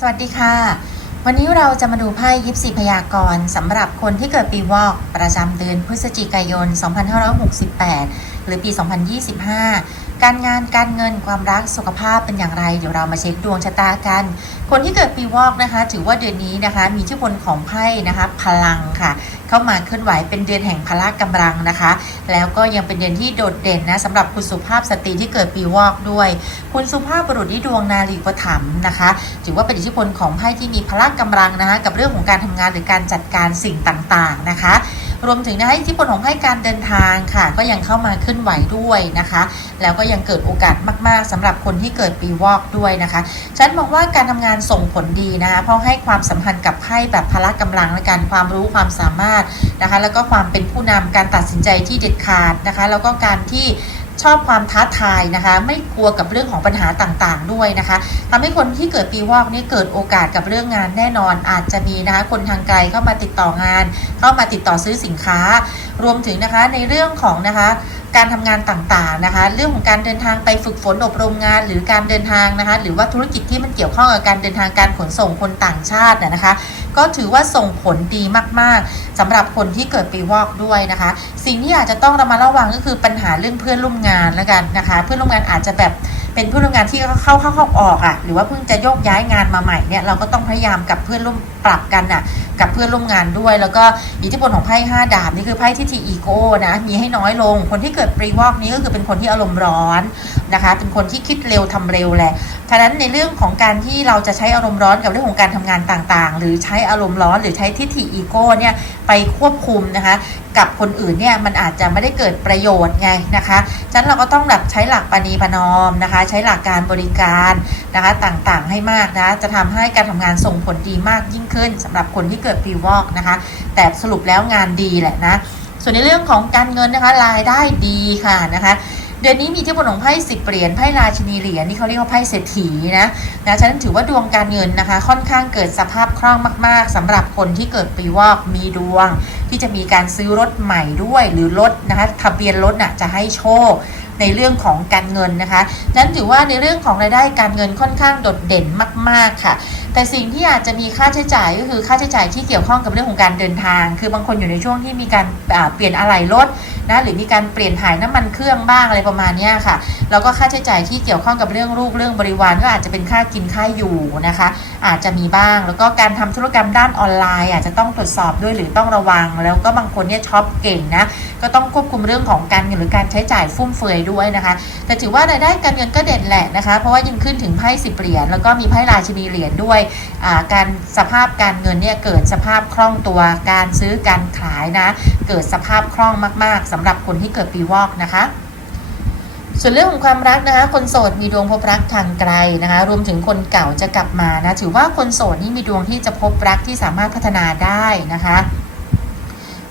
สวัสดีค่ะ วันนี้เราจะมาดูไพ่ยิปซีพยากรณ์สำหรับคนที่เกิดปีวอก ประจำเดือนพฤศจิกายน 2568 หรือปี 2025 การงานการเงินความรักสุขภาพเป็นอย่างไร เดี๋ยวเรามาเช็คดวงชะตากัน คนที่เกิดปีวอกนะคะ ถือว่าเดือนนี้นะคะ มีอิทธิพลของไพ่นะคะ พลังค่ะ เข้ามาเคลื่อนไหวเป็นเดือนแห่งพละกำลังนะคะ แล้วก็ยังเป็นเดือนที่โดดเด่นนะสำหรับคุณสุภาพสตรีที่เกิดปีวอกด้วย คุณสุภาพบุรุษที่ดวงนาลีอุปถัมนะคะ ถือว่าเป็นอิทธิพลของไพ่ที่มีพละกำลังนะคะ กับเรื่องของการทำงานหรือการจัดการสิ่งต่างๆนะคะ รวมถึงนะคะอิทธิพลของให้การเดินทางค่ะ ก็ยังเข้ามาขึ้นไหวด้วยนะคะ แล้วก็ยังเกิดโอกาสมาก ๆสำหรับคนที่เกิดปีวอกด้วยนะคะ ฉันมองว่าการทำงานส่งผลดีนะคะเพราะให้ความสัมพันธ์กับไพ่แบบพละกำลังและการความรู้ความสามารถนะคะ แล้วก็ความเป็นผู้นำการตัดสินใจที่เด็ดขาดนะคะ แล้วก็การที่ ชอบความท้าทายนะคะ ไม่กลัวกับเรื่องของปัญหาต่างๆ ด้วยนะคะทำให้คนที่เกิดปีวอกนี่เกิดโอกาสกับเรื่องงานแน่นอนอาจจะมีนะคะ คนทางไกลเข้ามาติดต่องาน เข้ามาติดต่อซื้อสินค้า รวมถึงนะคะในเรื่องของนะคะการทำงานต่างๆนะคะ เรื่องของการเดินทางไปฝึกฝนอบรมงาน หรือการเดินทางนะคะ หรือว่าธุรกิจที่มันเกี่ยวข้องกับการเดินทางการขนส่งคนต่างชาตินะนะคะ ก็ถือว่าส่งผลดีมากๆสำหรับคนที่เกิดปีวอกด้วยนะคะ สิ่งที่อาจจะต้องระมัดระวังก็คือปัญหาเรื่องเพื่อนร่วมงานแล้วกันนะคะ เพื่อนร่วมงานอาจจะแบบ เป็นเพื่อนร่วมงานที่เข้าเข้าเข้าออกอะหรือว่าเพิ่งจะโยกย้ายงานมาใหม่เนี่ยเราก็ต้องพยายามกับเพื่อนร่วมปรับกันอะกับเพื่อนร่วมงานด้วย แล้วก็อิทธิพลของไพ่ห้าดาบนี่คือไพ่ที่ทีอีโก้นะมีให้น้อยลง คนที่เกิดปรีวอกนี้ก็คือเป็นคนที่อารมณ์ร้อนนะคะเป็นคนที่คิดเร็วทำเร็วแหละฉะนั้นในเรื่องของการที่เราจะใช้อารมณ์ร้อนกับเรื่องของการทำงานต่างๆ หรือใช้อารมณ์ร้อนหรือใช้ทิฏฐิอีโก้เนี่ยไปควบคุมนะคะ กับคนอื่นเนี่ยมันอาจจะไม่ได้เกิดประโยชน์ไงนะคะฉะนั้นเราก็ต้องแบบใช้หลักปณีประนอมนะคะ ใช้หลักการบริการนะคะต่างๆให้มากนะจะทำให้การทำงานส่งผลดีมากยิ่งขึ้นสำหรับคนที่เกิดปีวอกนะคะ แต่สรุปแล้วงานดีแหละนะ ส่วนในเรื่องของการเงินนะคะรายได้ดีค่ะนะคะ ดือนนี้มีที่พลของไพ่สิบเหรียญไพ่ราชินีเหรียญนี่เขาเรียกว่าไพ่เศรษฐีนะนะฉะนั้นถือว่าดวงการเงินนะคะ ค่อนข้างเกิดสภาพคล่องมาก ๆสำหรับคนที่เกิดปีวอกมีดวง ที่จะมีการซื้อรถใหม่ด้วยหรือรถนะคะทะเบียนรถน่ะจะให้โชคในเรื่องของการเงินนะคะนั้นถือว่าในเรื่องของรายได้การเงินค่อนข้างโดดเด่นมาก ๆ ค่ะ แต่สิ่งที่อาจจะมีค่าใช้จ่ายก็คือค่าใช้จ่ายที่เกี่ยวข้องกับเรื่องของการเดินทาง คือบางคนอยู่ในช่วงที่มีการเปลี่ยนอะไหล่รถ นะหรือมีการเปลี่ยนถ่ายน้ำมันเครื่องบ้างอะไรประมาณนี้ค่ะ แล้วก็ค่าใช้จ่ายที่เกี่ยวข้องกับเรื่องลูกเรื่องบริวารก็อาจจะเป็นค่ากินค่าอยู่นะคะ อาจจะมีบ้าง แล้วก็การทำธุรกรรมด้านออนไลน์ อาจจะต้องตรวจสอบด้วยหรือต้องระวัง แล้วก็บางคนเนี่ยช็อปเก่งนะ ก็ต้องควบคุมเรื่องของการเงินหรือการใช้จ่ายฟุ่มเฟือยด้วยนะคะ แต่ถือว่ารายได้การเงินก็เด่นแหละนะคะ เพราะว่ายังขึ้นถึงไพ่สิบเหรียญ แล้วก็มีไพ่ราชินีเหรียญด้วยการสภาพการเงินเนี่ยเกิดสภาพคล่องตัว การซื้อการขายนะ เกิดสภาพคล่องมากๆสำหรับคนที่เกิดปีวอกนะคะ ส่วนเรื่องของความรักนะคะ คนโสดมีดวงพบรักทางไกลนะคะ รวมถึงคนเก่าจะกลับมานะ ถือว่าคนโสดนี่มีดวงที่จะพบรักที่สามารถพัฒนาได้นะคะ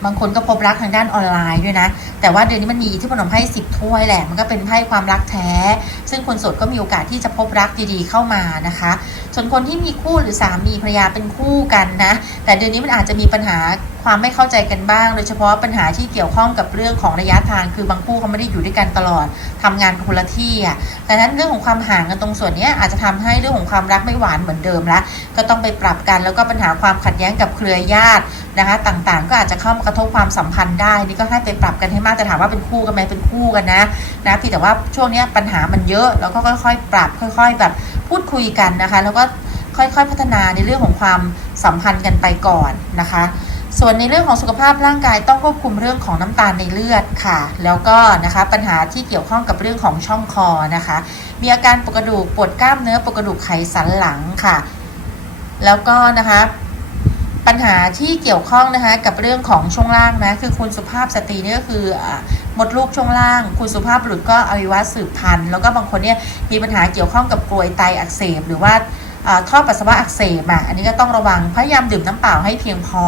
บางคนก็พบรักทางด้านออนไลน์ด้วยนะ แต่ว่าเดือนนี้มันมีที่พนมไพ่สิบถ้วยแหละ มันก็เป็นไพ่ความรักแท้ ซึ่งคนโสดก็มีโอกาสที่จะพบรักดีๆเข้ามานะคะ ส่วนคนที่มีคู่หรือสามีภรรยาเป็นคู่กันนะ แต่เดือนนี้มันอาจจะมีปัญหาความไม่เข้าใจกันบ้าง โดยเฉพาะปัญหาที่เกี่ยวข้องกับเรื่องของระยะทางคือบางคู่เขาไม่ได้อยู่ด้วยกันตลอดทำงานคนละที่อะดังนั้นเรื่องของความห่างกันตรงส่วนนี้อาจจะทำให้เรื่องของความรักไม่หวานเหมือนเดิมละก็ต้องไปปรับกันแล้วก็ปัญหาความขัดแย้งกับเครือญาติ นะคะต่างๆ ก็อาจจะเข้ามากระทบความสัมพันธ์ได้นี่ก็ให้ไปปรับกันให้มากแต่ถามว่าเป็นคู่กันไหมเป็นคู่กันนะนะพี่แต่ว่าช่วงนี้ปัญหามันเยอะแล้วก็ค่อยๆ ปรับค่อย ๆ แบบพูดคุยกันนะคะ แล้วก็ค่อยๆพัฒนาในเรื่องของความสัมพันธ์กันไปก่อนนะคะ ส่วนในเรื่องของสุขภาพร่างกายต้องควบคุมเรื่องของน้ำตาลในเลือดค่ะ แล้วก็นะคะปัญหาที่เกี่ยวข้องกับเรื่องของช่องคอนะคะ มีอาการปวดกระดูกปวดกล้ามเนื้อปวดกระดูกไขสันหลังค่ะ แล้วก็นะคะ ปัญหาที่เกี่ยวข้องนะคะกับเรื่องของช่วงล่างนะคือคุณสุภาพสตรีนี่ก็คือหมดลูกช่วงล่าง คุณสุภาพบุรุษก็อวัยวะสืบพันธุ์แล้วก็บางคนเนี่ยมีปัญหาเกี่ยวข้องกับกรวยไตอักเสบหรือว่า ท่อปัสสาวะอักเสบอะอันนี้ก็ต้องระวังพยายามดื่มน้ำเปล่าให้เพียงพอ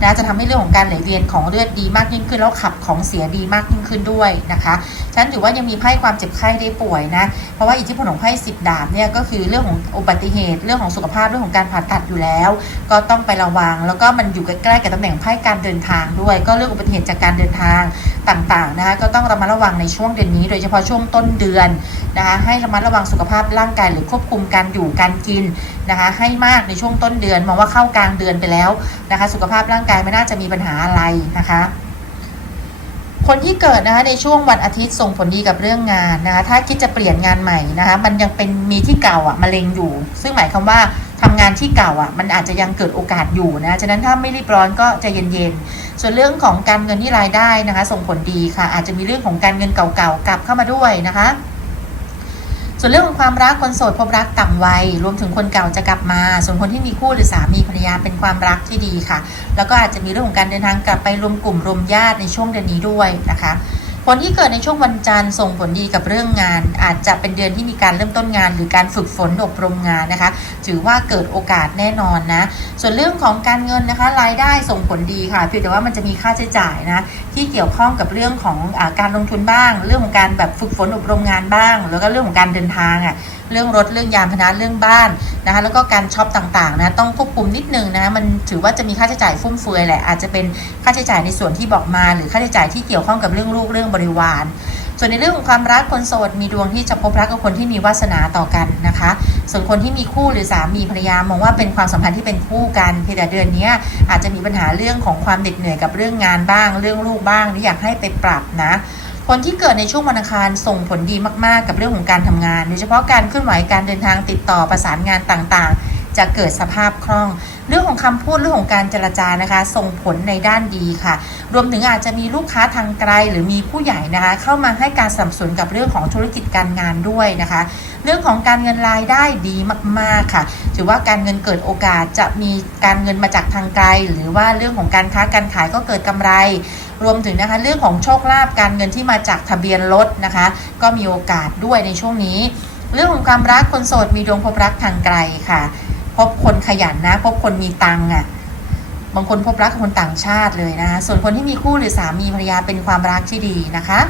นะจะทำให้เรื่องของการไหลเวียนของเลือดดีมากยิ่งขึ้นแล้วขับของเสียดีมากยิ่งขึ้นด้วยนะคะฉันถือว่ายังมีไพ่ความเจ็บไข้ได้ป่วยนะเพราะว่าอิทธิพลของไพ่สิบดาบเนี่ยก็คือเรื่องของอุบัติเหตุ เรื่องของสุขภาพเรื่องของการผ่าตัดอยู่แล้ว ก็ต้องไประวัง แล้วก็มันอยู่ใกล้ๆกับตำแหน่งไพ่การเดินทางด้วย ก็เรื่องอุบัติเหตุจากการเดินทางต่างๆนะคะก็ต้องระมัดระวังในช่วงเดือนนี้ โดยเฉพาะช่วงต้นเดือนนะคะให้ระมัดระวังสุขภาพร่างกายหรือควบคุมการอยู่การกินนะคะให้มากในช่วงต้นเดือนมองว่าเข้ากลางเดือนไปแล้วนะคะ สุขภาพร่างกายไม่น่าจะมีปัญหาอะไรนะคะคนที่เกิดนะคะในช่วงวันอาทิตย์ส่งผลดีกับเรื่องงานนะคะถ้าคิดจะเปลี่ยนงานใหม่นะคะมันยังเป็นมีที่เก่าอะมะเร็งอยู่ ซึ่งหมายความว่าทำงานที่เก่าอะมันอาจจะยังเกิดโอกาสอยู่นะฉะนั้นถ้าไม่รีบร้อนก็ใจะเย็นๆส่วนเรื่องของการเงินที่รายได้นะคะ ส่งผลดีค่ะ อาจจะมีเรื่องของการเงินเก่าๆกลับเข้ามาด้วยนะคะ ส่วนเรื่องของความรักคนโสดพบรักต่ำวัยรวมถึงคนเก่าจะกลับมา ส่วนคนที่มีคู่หรือสามีภรรยาเป็นความรักที่ดีค่ะ แล้วก็อาจจะมีเรื่องของการเดินทางกลับไปรวมกลุ่มรวมญาติในช่วงเดือนนี้ด้วยนะคะ ผลที่เกิดในช่วงวันจันทร์ส่งผลดีกับเรื่องงาน อาจจะเป็นเดือนที่มีการเริ่มต้นงาน หรือการฝึกฝนอบรมงานนะคะ ถือว่าเกิดโอกาสแน่นอนนะ ส่วนเรื่องของการเงินนะคะ รายได้ส่งผลดีค่ะเพียงแต่ว่ามันจะมีค่าใช้จ่ายนะที่เกี่ยวข้องกับเรื่องของอการลงทุนบ้าง เรื่องของการแบบฝึกฝนอบรมงานบ้าง แล้วก็เรื่องของการเดินทางอะเรื่องรถเรื่องยานพาหนะเรื่องบ้านนะคะแล้วก็การช็อปต่างๆนะต้องควบคุมนิดนึงนะมันถือว่าจะมีค่าใช้จ่ายฟุ่มเฟือยแหละอาจจะเป็นค่าใช้จ่ายในส่วนที่บอกมา หรือค่าใช้จ่ายที่เกี่ยวข้องกับเรื่องลูกเรื่องบริวาร ส่วนในเรื่องของความรักคนโสดมีดวงที่จะพบรักกับคนที่มีวาสนาต่อกันนะคะ ส่วนคนที่มีคู่หรือสามีภรรยามองว่าเป็นความสัมพันธ์ที่เป็นคู่กันเพียงแต่เดือนนี้อาจจะมีปัญหาเรื่องของความเหน็ดเหนื่อยกับเรื่องงานบ้าง เรื่องลูกบ้างที่อยากให้ไปปรับนะ คนที่เกิดในช่วงวันอังคารส่งผลดีมากๆ กับเรื่องของการทำงาน โดยเฉพาะการเคลื่อนไหวการเดินทางติดต่อประสานงานต่างๆ จะเกิดสภาพคล่อง เรื่องของคำพูดเรื่องของการเจรจานะคะ ส่งผลในด้านดีค่ะ รวมถึงอาจจะมีลูกค้าทางไกลหรือมีผู้ใหญ่นะคะ เข้ามาให้การสนับสนุนกับเรื่องของธุรกิจการงานด้วยนะคะ เรื่องของการเงินรายได้ดีมาก ๆค่ะ ถือว่าการเงินเกิดโอกาสจะมีการเงินมาจากทางไกล หรือว่าเรื่องของการค้าการขายก็เกิดกำไร รวมถึงนะคะเรื่องของโชคลาภการเงินที่มาจากทะเบียนรถนะคะ ก็มีโอกาสด้วยในช่วงนี้ เรื่องของความรักคนโสดมีดวงพบรักทางไกลค่ะ พบคนขยันนะ พบคนมีตังค่ะบางคนพบรักกับคนต่างชาติเลยนะคะส่วนคนที่มีคู่หรือสามีภรรยาเป็นความรักที่ดีนะคะ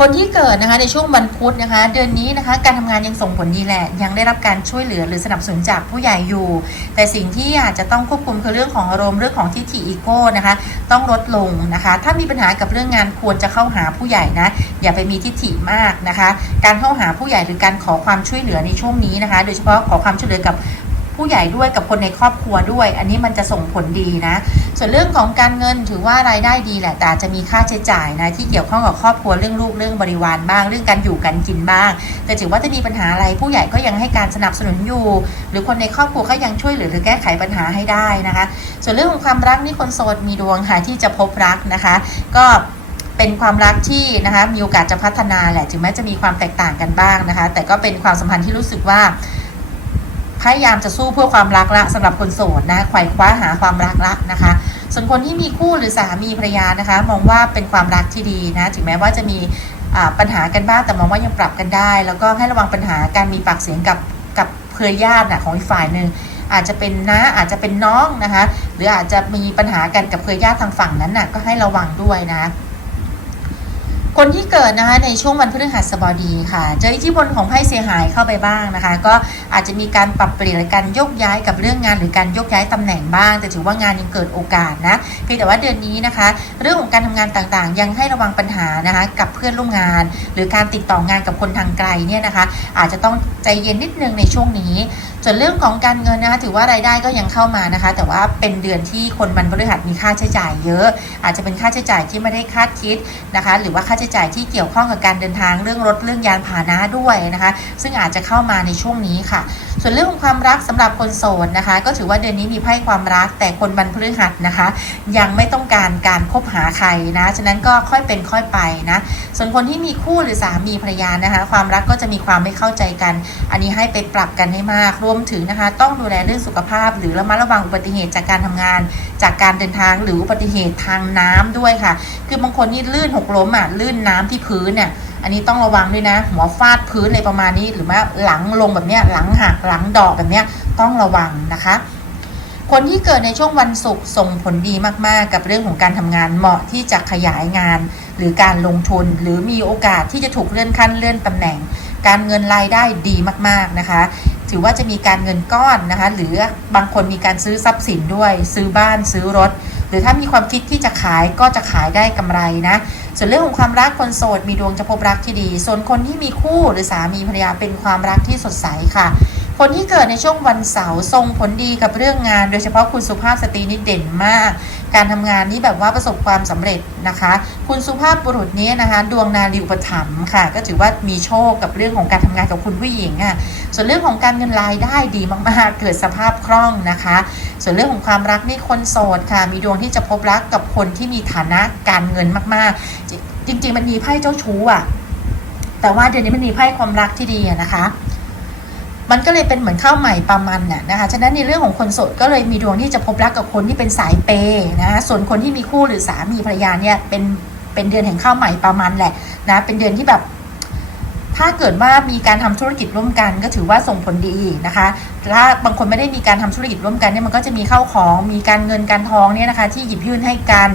คนที่เกิดนะคะในช่วงวันพุธนะคะ เดือนนี้นะคะ การทำงานยังส่งผลดีแหละ ยังได้รับการช่วยเหลือหรือสนับสนุนจากผู้ใหญ่อยู่ แต่สิ่งที่อาจจะต้องควบคุมคือเรื่องของอารมณ์เรื่องของทิฏฐิอีโก้นะคะ ต้องลดลงนะคะ ถ้ามีปัญหากับเรื่องงานควรจะเข้าหาผู้ใหญ่นะ อย่าไปมีทิฏฐิมากนะคะ การเข้าหาผู้ใหญ่หรือการขอความช่วยเหลือในช่วงนี้นะคะ โดยเฉพาะขอความช่วยเหลือกับ ผู้ใหญ่ด้วยกับคนในครอบครัวด้วย อันนี้มันจะส่งผลดีนะ ส่วนเรื่องของการเงินถือว่ารายได้ดีแหละ แต่จะมีค่าใช้จ่ายนะที่เกี่ยวข้องกับครอบครัวเรื่องลูกเรื่องบริวารบ้างเรื่องการอยู่กันกินบ้าง แต่ถือว่าจะมีปัญหาอะไรผู้ใหญ่ก็ยังให้การสนับสนุนอยู่ หรือคนในครอบครัวก็ยังช่วยเหลือหรือแก้ไขปัญหาให้ได้นะคะ ส่วนเรื่องของความรักนี่คนโสดมีดวงค่ะที่จะพบรักนะคะ ก็เป็นความรักที่นะคะมีโอกาสจะพัฒนาแหละถึงแม้จะมีความแตกต่างกันบ้างนะคะ แต่ก็เป็นความสัมพันธ์ที่รู้สึกว่า พยายามจะสู้เพื่อความรักละสำหรับคนโสดนะไขว่คว้าหาความรักละนะคะ ส่วนคนที่มีคู่หรือสามีภรรยานะคะ มองว่าเป็นความรักที่ดีนะ ถึงแม้ว่าจะมีปัญหากันบ้างแต่มองว่ายังปรับกันได้ แล้วก็ให้ระวังปัญหาการมีปากเสียงกับกับเครือญาตินะของอีกฝ่ายหนึ่งอาจจะเป็นน้าอาจจะเป็นน้องนะคะ หรืออาจจะมีปัญหากันกับเครือญาติทางฝั่งนั้นน่ะก็ให้ระวังด้วยนะ คนที่เกิดนะคะในช่วงวันพฤหัสบดีค่ะ เจออิทธิพลของไพ่เสียหายเข้าไปบ้างนะคะ ก็อาจจะมีการปรับเปลี่ยนการยกย้ายกับเรื่องงานหรือการยกย้ายตำแหน่งบ้าง แต่ถือว่างานยังเกิดโอกาสนะเพียงแต่ว่าเดือนนี้นะคะ เรื่องของการทำงานต่างๆ ยังให้ระวังปัญหานะคะกับเพื่อนร่วมงาน หรือการติดต่องานกับคนทางไกลเนี่ยนะคะ อาจจะต้องใจเย็นนิดนึงในช่วงนี้ ส่วนเรื่องของการเงินนะคะถือว่ารายได้ก็ยังเข้ามานะคะ แต่ว่าเป็นเดือนที่คนวันพฤหัสมีค่าใช้จ่ายเยอะ อาจจะเป็นค่าใช้จ่ายที่ไม่ได้คาดคิดนะคะ หรือว่าค่าใช้จ่ายที่เกี่ยวข้องกับการเดินทางเรื่องรถเรื่องยานพาหนะด้วยนะคะ ซึ่งอาจจะเข้ามาในช่วงนี้ค่ะ ส่วนเรื่องของความรักสำหรับคนโสดนะคะ ก็ถือว่าเดือนนี้มีไพ่ความรักแต่คนวันพฤหัสนะคะ ยังไม่ต้องการการคบหาใครนะฉะนั้นก็ค่อยเป็นค่อยไปนะส่วนคนที่มีคู่หรือสามีภรรยานะคะ ความรักก็จะมีความไม่เข้าใจกัน อันนี้ให้ไปปรับกันให้มากรวมถึงนะคะ ต้องดูแลเรื่องสุขภาพ หรือระมัดระวังอุบัติเหตุจากการทำงาน จากการเดินทางหรืออุบัติเหตุทางน้ำด้วยค่ะ คือบางคนนี่ลื่นหกล้มอะลื่นน้ำที่พื้นเนี่ย อันนี้ต้องระวังด้วยนะ หัวฟาดพื้นอะไรประมาณนี้ หรือว่าหลังลงแบบเนี้ยหลังหักหลังดอกแบบเนี้ยต้องระวังนะคะ คนที่เกิดในช่วงวันศุกร์ส่งผลดีมากๆ กับเรื่องของการทำงานเหมาะที่จะขยายงาน หรือการลงทุนหรือมีโอกาสที่จะถูกเลื่อนขั้นเลื่อนตำแหน่ง การเงินรายได้ดีมากๆนะคะถือว่าจะมีการเงินก้อนนะคะ หรือบางคนมีการซื้อทรัพย์สินด้วย ซื้อบ้านซื้อรถ หรือถ้ามีความคิดที่จะขายก็จะขายได้กำไรนะ ส่วนเรื่องของความรักคนโสดมีดวงจะพบรักที่ดี ส่วนคนที่มีคู่หรือสามีภรรยาเป็นความรักที่สดใสค่ะ คนที่เกิดในช่วงวันเสาร์ส่งผลดีกับเรื่องงาน โดยเฉพาะคุณสุภาพสตรีนี่เด่นมาก การทำงานนี่แบบว่าประสบความสำเร็จนะคะ คุณสุภาพบุรุษนี้นะคะ ดวงนาลีอุปถัมค่ะ ก็ถือว่ามีโชคกับเรื่องของการทำงานกับคุณผู้หญิงอะส่วนเรื่องของการเงินรายได้ดีมากๆ เกิดสภาพคล่องนะคะ ส่วนเรื่องของความรักนี่คนโสดค่ะ มีดวงที่จะพบรักกับคนที่มีฐานะการเงินมากๆ จริง ๆ มันมีไพ่เจ้าชู้อะแต่ว่าเดือนนี้มันมีไพ่ความรักที่ดีอะนะคะ มันก็เลยเป็นเหมือนข้าวใหม่ปลามันน่ะนะคะฉะนั้นในเรื่องของคนโสดก็เลยมีดวงที่จะพบรักกับคนที่เป็นสายเปย์นะคะส่วนคนที่มีคู่หรือสามีภรรยาเนี่ยเป็นเป็นเดือนแห่งข้าวใหม่ปลามันแหละนะเป็นเดือนที่แบบ ถ้าเกิดว่ามีการทำธุรกิจร่วมกันก็ถือว่าส่งผลดีนะคะถ้าบางคนไม่ได้มีการทำธุรกิจร่วมกันเนี่ยมันก็จะมีเข้าของมีการเงินการทองเนี่ยนะคะ ที่หยิบยื่นให้กัน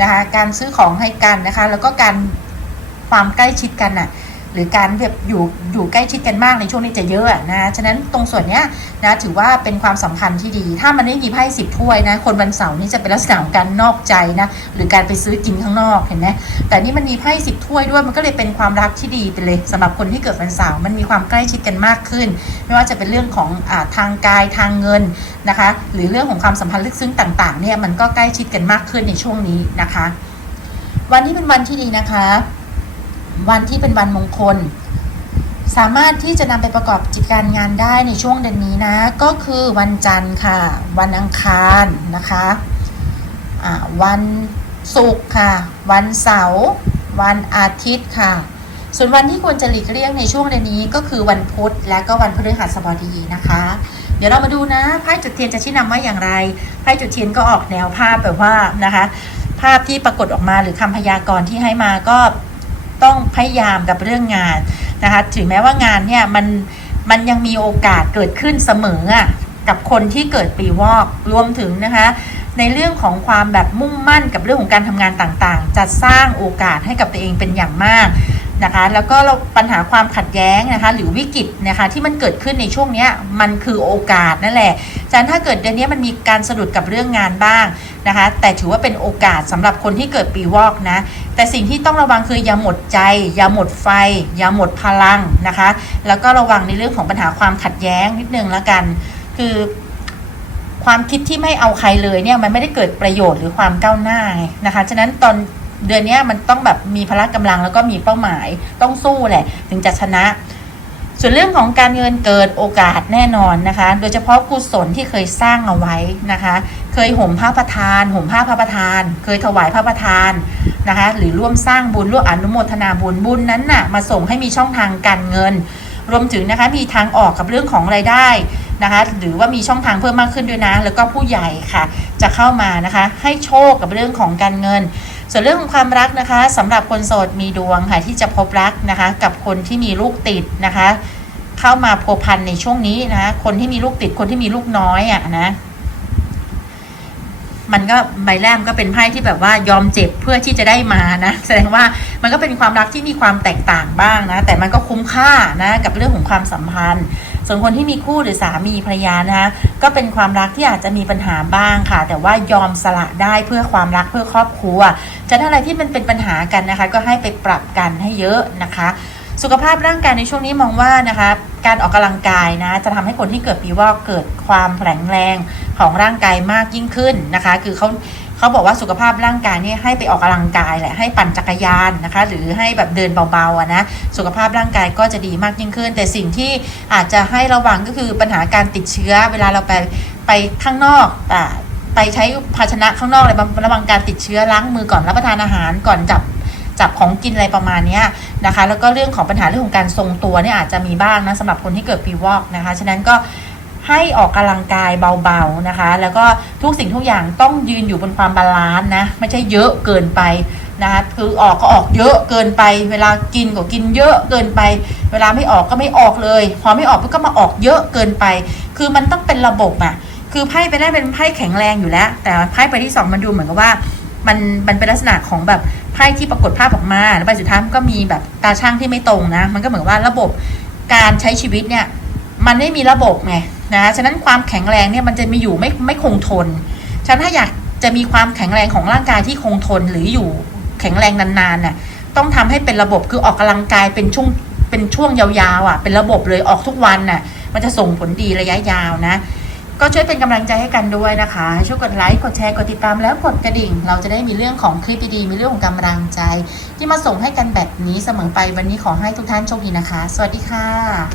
นะคะการซื้อของให้กันนะคะ แล้วก็การความใกล้ชิดกันน่ะ หรือการแบบอยู่อยู่ใกล้ชิดกันมากในช่วงนี้จะเยอะนะฉะนั้นตรงส่วนเนี้ยนะถือว่าเป็นความสัมพันธ์ที่ดี ถ้ามันไม่มีไพ่สิบถ้วยนะ คนวันเสาร์นี่จะเป็นลักษณะของการนอกใจนะหรือการไปซื้อกินข้างนอกเห็นไหมแต่นี่มันมีไพ่สิบถ้วยด้วยมันก็เลยเป็นความรักที่ดีไปเลยสำหรับคนที่เกิดวันเสาร์มันมีความใกล้ชิดกันมากขึ้น ไม่ว่าจะเป็นเรื่องของอทางกายทางเงินนะคะ หรือเรื่องของความสัมพันธ์ลึกซึ้งต่างๆเนี่ยมันก็ใกล้ชิดกันมากขึ้นในช่วงนี้นะคะ วันนี้เป็นวันที่ดีนะคะ วันที่เป็นวันมงคล สามารถที่จะนำไปประกอบกิจการงานได้ในช่วงเดือนนี้นะ ก็คือวันจันทร์ค่ะ วันอังคารนะคะวันศุกร์ค่ะ วันเสาร์วันอาทิตย์ค่ะ ส่วนวันที่ควรจะหลีกเลี่ยงในช่วงเดือนนี้ก็คือวันพุธและก็วันพฤหัสบดีนะคะ เดี๋ยวเรามาดูนะไพ่จุดเทียนจะชี้นำว่าอย่างไรไพ่จุดเทียนก็ออกแนวภาพแบบว่านะคะ ภาพที่ปรากฏออกมาหรือคำพยากรณ์ที่ให้มาก็ ต้องพยายามกับเรื่องงานนะคะถึงแม้ว่างานเนี่ยมันมันยังมีโอกาสเกิดขึ้นเสมออะกับคนที่เกิดปีวอกรวมถึงนะคะในเรื่องของความแบบมุ่งมั่นกับเรื่องของการทำงานต่างๆ จะสร้างโอกาสให้กับตัวเองเป็นอย่างมาก นะคะแล้วก็ปัญหาความขัดแย้งนะคะหรือวิกฤตนะคะที่มันเกิดขึ้นในช่วงนี้มันคือโอกาสนั่นแหละฉะนั้นถ้าเกิดเดือนนี้มันมีการสะดุดกับเรื่องงานบ้างนะคะแต่ถือว่าเป็นโอกาสสำหรับคนที่เกิดปีวอกนะแต่สิ่งที่ต้องระวังคืออย่าหมดใจ อย่าหมดไฟ อย่าหมดพลังนะคะแล้วก็ระวังในเรื่องของปัญหาความขัดแย้งนิดนึงละกัน คือความคิดที่ไม่เอาใครเลยเนี่ยมันไม่ได้เกิดประโยชน์หรือความก้าวหน้าไงนะคะฉะนั้นตอน เดือนนี้มันต้องแบบมีพละกำลังแล้วก็มีเป้าหมายต้องสู้แหละ ถึงจะชนะ ส่วนเรื่องของการเงินเกิดโอกาสแน่นอนนะคะ โดยเฉพาะกุศลที่เคยสร้างเอาไว้นะคะ เคยห่มผ้าประทาน ห่มผ้าพระประทาน เคยถวายพระประทานนะคะ หรือร่วมสร้างบุญร่วมอนุโมทนาบุญบุญนั้นน่ะมาส่งให้มีช่องทางการเงิน รวมถึงนะคะมีทางออกกับเรื่องของรายได้นะคะหรือว่ามีช่องทางเพิ่มมากขึ้นด้วยนะ แล้วก็ผู้ใหญ่ค่ะ จะเข้ามานะคะ ให้โชคกับเรื่องของการเงิน ส่วนเรื่องของความรักนะคะสำหรับคนโสดมีดวงค่ะที่จะพบรักนะคะ กับคนที่มีลูกติดนะคะ เข้ามาพัวพันในช่วงนี้นะคนที่มีลูกติดคนที่มีลูกน้อยอะนะมันก็ใบแรกก็เป็นไพ่ที่แบบว่ายอมเจ็บเพื่อที่จะได้มานะ แสดงว่ามันก็เป็นความรักที่มีความแตกต่างบ้างนะ แต่มันก็คุ้มค่านะ กับเรื่องของความสัมพันธ์ ส่วนคนที่มีคู่หรือสามีภรรยานะคะก็เป็นความรักที่อาจจะมีปัญหาบ้างค่ะ แต่ว่ายอมสละได้เพื่อความรักเพื่อครอบครัวจะถ้าอะไรที่มันเป็นปัญหากันนะคะ ก็ให้ไปปรับกันให้เยอะนะคะ สุขภาพร่างกายในช่วงนี้มองว่านะคะการออกกำลังกายนะจะทำให้คนที่เกิดปีวอกเกิดความแข็งแรงของร่างกายมากยิ่งขึ้นนะคะ คือเขาเขาบอกว่าสุขภาพร่างกายเนี่ยให้ไปออกกำลังกายแหละให้ปั่นจักรยานนะคะ หรือให้แบบเดินเบาๆอะนะสุขภาพร่างกายก็จะดีมากยิ่งขึ้น แต่สิ่งที่อาจจะให้ระวังก็คือปัญหาการติดเชื้อ เวลาเราไปไปข้างนอกอ่ไปใช้ภาชนะข้างนอกอะไรระวังการติดเชื้อล้างมือก่อนรับประทานอาหารก่อนจับ จับของกินอะไรประมาณนี้นะคะ แล้วก็เรื่องของปัญหาเรื่องของการทรงตัวเนี่ยอาจจะมีบ้างนะสำหรับคนที่เกิดปีวอกนะคะ ฉะนั้นก็ให้ออกกำลังกายเบาๆนะคะ แล้วก็ทุกสิ่งทุกอย่างต้องยืนอยู่บนความบาลานซ์นะ ไม่ใช่เยอะเกินไปนะคะคือออกก็ออกเยอะเกินไป เวลากินก็กินเยอะเกินไป เวลาไม่ออกก็ไม่ออกเลย พอไม่ออกก็มาออกเยอะเกินไป คือมันต้องเป็นระบบอะคือไพ่ไปได้เป็นไพ่แข็งแรงอยู่แล้ว แต่ไพ่ไปที่สองมันดูเหมือนกับว่า มันมันเป็นลักษณะของแบบไพ่ที่ปรากฏภาพออกมาแล้วใบสุดท้ายมันก็มีแบบตาช่างที่ไม่ตรงนะ มันก็เหมือนว่าระบบการใช้ชีวิตเนี่ย มันไม่มีระบบไงนะฉะนั้นความแข็งแรงเนี่ยมันจะมีอยู่ไม่ไม่คงทน ฉะนั้นถ้าอยากจะมีความแข็งแรงของร่างกายที่คงทนหรืออยู่แข็งแรงนานๆน่ะต้องทำให้เป็นระบบคือออกกำลังกายเป็นช่วงเป็นช่วงยาวๆอะเป็นระบบเลยออกทุกวันน่ะมันจะส่งผลดีระยะยาวนะ ก็ช่วยเป็นกำลังใจให้กันด้วยนะคะ ช่วยกดไลค์ กดแชร์ กดติดตามแล้วกดกระดิ่ง เราจะได้มีเรื่องของคลิปดีๆ มีเรื่องของกำลังใจ ที่มาส่งให้กันแบบนี้เสมอไปวันนี้ขอให้ทุกท่านโชคดีนะคะ สวัสดีค่ะ